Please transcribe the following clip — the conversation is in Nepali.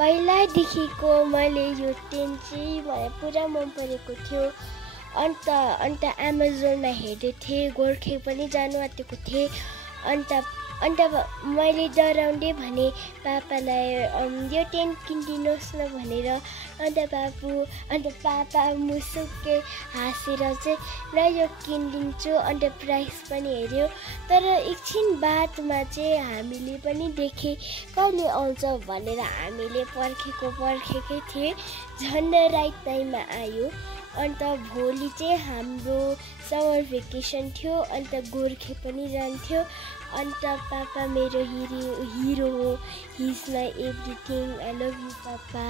पहिलादेखिको मैले यो टेन्ट चाहिँ मलाई पुरा मन परेको थियो। अन्त एमाजोनमा हेर्दै थिएँ, गोर्खे पनि जानु आँटेको थिएँ। अन्त मैले डराउँदै भने पापालाई यो टेन्ट किनिदिनुहोस् न भनेर। अन्त पापा मुसुक्कै हाँसेर चाहिँ ल यो किनिदिन्छु। अन्त प्राइस पनि हेऱ्यो। तर एकछिन बादमा चाहिँ हामीले पनि देखेँ कहिले आउँछ भनेर हामीले पर्खेकै थिएँ। झन्डै राइट टाइममा आयो। अन्त भोलि चाहिँ हाम्रो समर भेकेसन थियो। अन्त गोर्खे पनि जान्थ्यो। अन्त पापा मेरो हिरो हो। He is my everything. I love you papa.